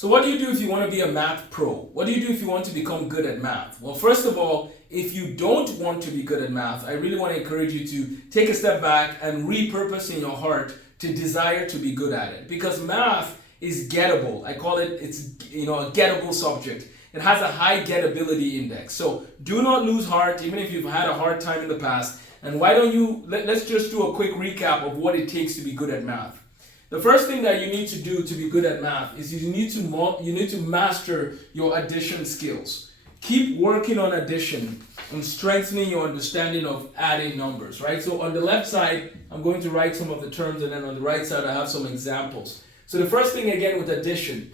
So what do you do if you want to be a math pro? What do you do if you want to become good at math? Well, first of all, if you don't want to be good at math, I really want to encourage you to take a step back and repurpose in your heart to desire to be good at it. Because math is gettable. I call it, it's a gettable subject. It has a high gettability index. So do not lose heart, even if you've had a hard time in the past. And why don't you, let's just do a quick recap of what it takes to be good at math. The first thing that you need to do to be good at math is you need to master your addition skills. Keep working on addition and strengthening your understanding of adding numbers, right? So on the left side, I'm going to write some of the terms, and then on the right side, I have some examples. So the first thing again with addition,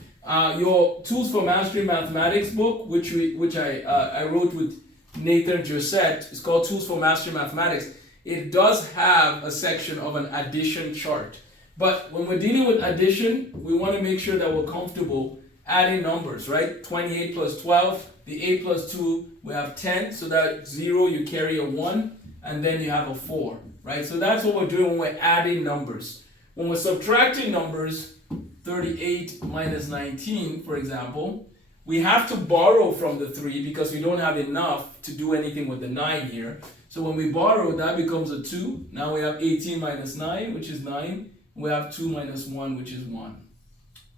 your Tools for Mastering Mathematics book, which I wrote with Nathan Josette, is called Tools for Mastering Mathematics. It does have a section of an addition chart. But when we're dealing with addition, we want to make sure that we're comfortable adding numbers, right? 28 plus 12, the 8 plus 2, we have 10. So that 0, you carry a 1, and then you have a 4, right? So that's what we're doing when we're adding numbers. When we're subtracting numbers, 38 minus 19, for example, we have to borrow from the 3 because we don't have enough to do anything with the 9 here. So when we borrow, that becomes a 2. Now we have 18 minus 9, which is 9. We have 2 minus 1, which is 1.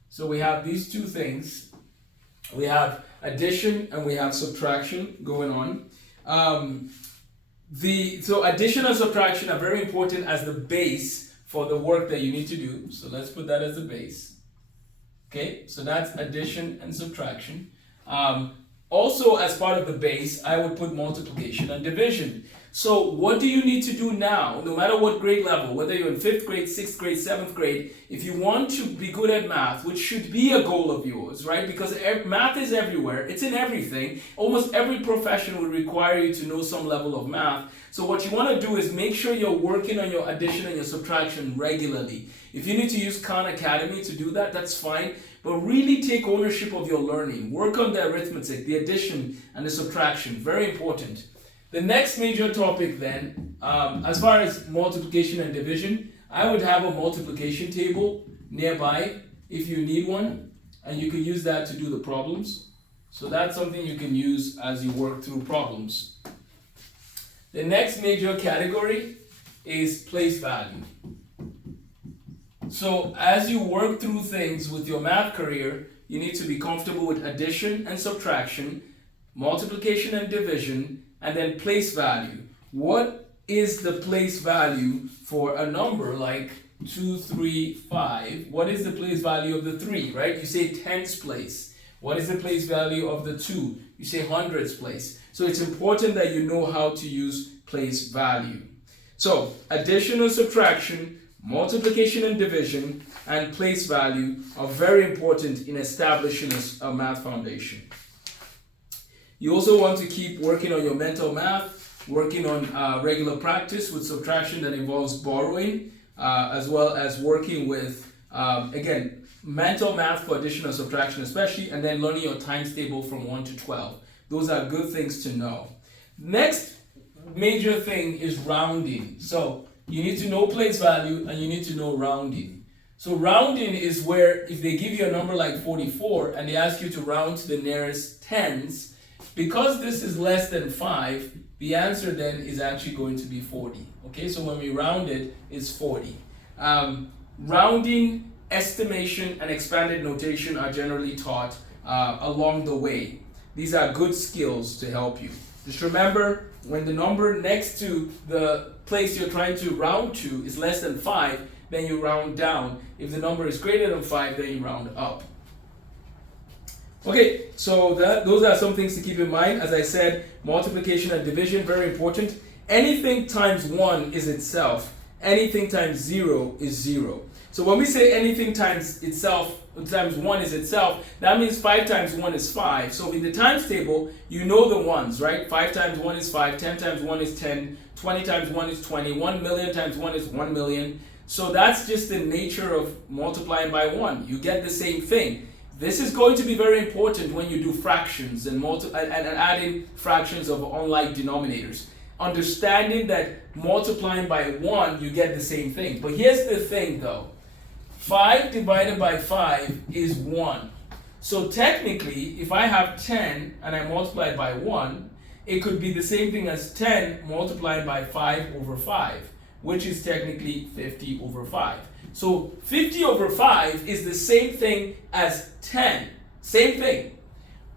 So we have these two things. We have addition and we have subtraction going on. So addition and subtraction are very important as the base for the work that you need to do. So let's put that as the base. Okay, so that's addition and subtraction. Also, as part of the base, I would put multiplication and division. So what do you need to do now, no matter what grade level, whether you're in 5th grade, 6th grade, 7th grade, if you want to be good at math, which should be a goal of yours, right? Because math is everywhere. It's in everything. Almost every profession will require you to know some level of math. So what you want to do is make sure you're working on your addition and your subtraction regularly. If you need to use Khan Academy to do that, that's fine. But really take ownership of your learning. Work on the arithmetic, the addition and the subtraction. Very important. The next major topic then, as far as multiplication and division, I would have a multiplication table nearby if you need one, and you can use that to do the problems. So that's something you can use as you work through problems. The next major category is place value. So as you work through things with your math career, you need to be comfortable with addition and subtraction, multiplication and division, and then place value. What is the place value for a number like 2, 3, 5? What is the place value of the 3, right? You say tens place. What is the place value of the 2? You say hundreds place. So it's important that you know how to use place value. So addition and subtraction, multiplication and division, and place value are very important in establishing a math foundation. You also want to keep working on your mental math, working on regular practice with subtraction that involves borrowing, as well as working with, again, mental math for addition and subtraction especially, and then learning your times table from 1 to 12. Those are good things to know. Next major thing is rounding. So you need to know place value and you need to know rounding. So rounding is where if they give you a number like 44 and they ask you to round to the nearest tens, because this is less than 5, the answer then is actually going to be 40. Okay, so when we round it, it's 40. Rounding, estimation, and expanded notation are generally taught along the way. These are good skills to help you. Just remember, when the number next to the place you're trying to round to is less than 5, then you round down. If the number is greater than 5, then you round up. Okay, so those are some things to keep in mind. As I said, multiplication and division, very important. Anything times 1 is itself. Anything times 0 is 0. So when we say anything times itself, times 1 is itself, that means 5 times 1 is 5. So in the times table, you know the ones, right? 5 times 1 is 5, 10 times 1 is 10, 20 times 1 is 20, 1 million times 1 is 1 million. So that's just the nature of multiplying by 1. You get the same thing. This is going to be very important when you do fractions and adding fractions of unlike denominators. Understanding that multiplying by 1, you get the same thing. But here's the thing though. 5 divided by 5 is 1. So technically, if I have 10 and I multiply it by 1, it could be the same thing as 10 multiplied by 5 over 5, which is technically 50 over 5. So 50 over 5 is the same thing as 10. Same thing.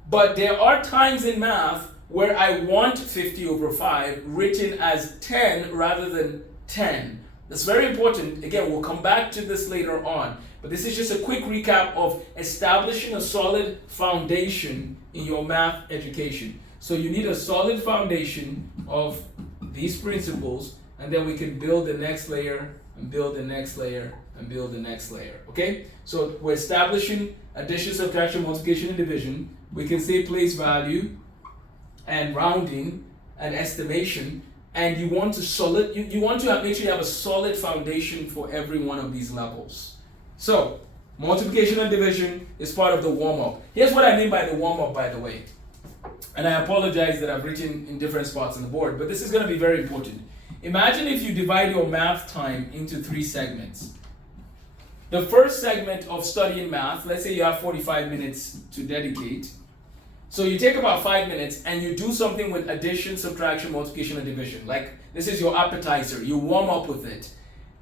But there are times in math where I want 50 over 5 written as 10 rather than 10. That's very important. Again, we'll come back to this later on. But this is just a quick recap of establishing a solid foundation in your math education. So you need a solid foundation of these principles, and then we can build the next layer and build the next layer and build the next layer. Okay? So we're establishing addition, subtraction, multiplication, and division. We can say place value and rounding and estimation, and you want to make sure you have a solid foundation for every one of these levels. So multiplication and division is part of the warm-up. Here's what I mean by the warm-up, by the way. And I apologize that I've written in different spots on the board, but this is going to be very important. Imagine if you divide your math time into 3 segments. The first segment of studying math, let's say you have 45 minutes to dedicate. So you take about 5 minutes and you do something with addition, subtraction, multiplication, and division. Like, this is your appetizer. You warm up with it.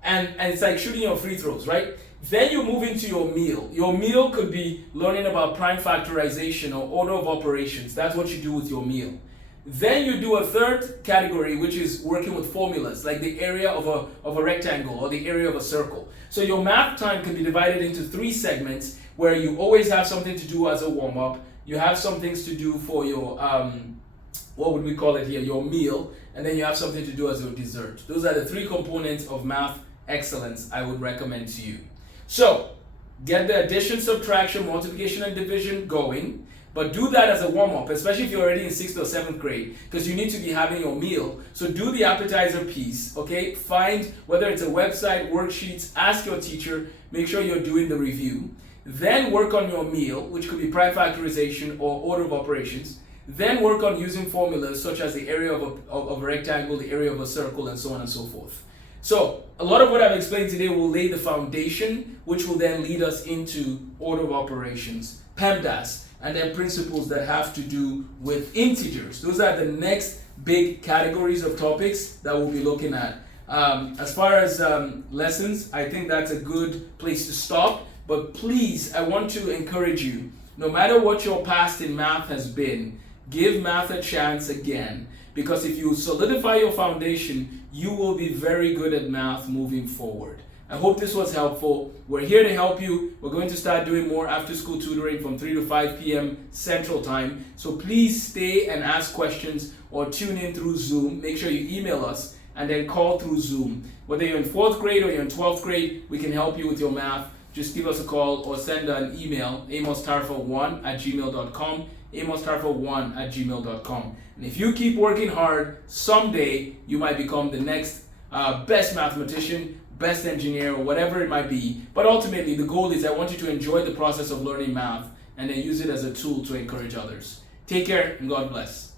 And it's like shooting your free throws, right? Then you move into your meal. Your meal could be learning about prime factorization or order of operations. That's what you do with your meal. Then you do a third category, which is working with formulas, like the area of a rectangle or the area of a circle. So your math time can be divided into 3 segments where you always have something to do as a warm-up. You have some things to do for your, what would we call it here, your meal, and then you have something to do as your dessert. Those are the 3 components of math excellence I would recommend to you. So, get the addition, subtraction, multiplication, and division going, but do that as a warm-up, especially if you're already in 6th or 7th grade, because you need to be having your meal. So do the appetizer piece, okay? Find whether it's a website, worksheets, ask your teacher, make sure you're doing the review. Then work on your meal, which could be prime factorization or order of operations. Then work on using formulas such as the area of a rectangle, the area of a circle, and so on and so forth. So, a lot of what I've explained today will lay the foundation, which will then lead us into order of operations, PEMDAS, and then principles that have to do with integers. Those are the next big categories of topics that we'll be looking at. As far as lessons, I think that's a good place to stop. But please, I want to encourage you, no matter what your past in math has been, give math a chance again. Because if you solidify your foundation, you will be very good at math moving forward. I hope this was helpful. We're here to help you. We're going to start doing more after-school tutoring from 3 to 5 p.m. Central Time. So please stay and ask questions or tune in through Zoom. Make sure you email us and then call through Zoom. Whether you're in 4th grade or you're in 12th grade, we can help you with your math. Just give us a call or send an email, amostarfa1@gmail.com, amostarfa1@gmail.com. And if you keep working hard, someday you might become the next best mathematician, best engineer, or whatever it might be. But ultimately, the goal is I want you to enjoy the process of learning math and then use it as a tool to encourage others. Take care and God bless.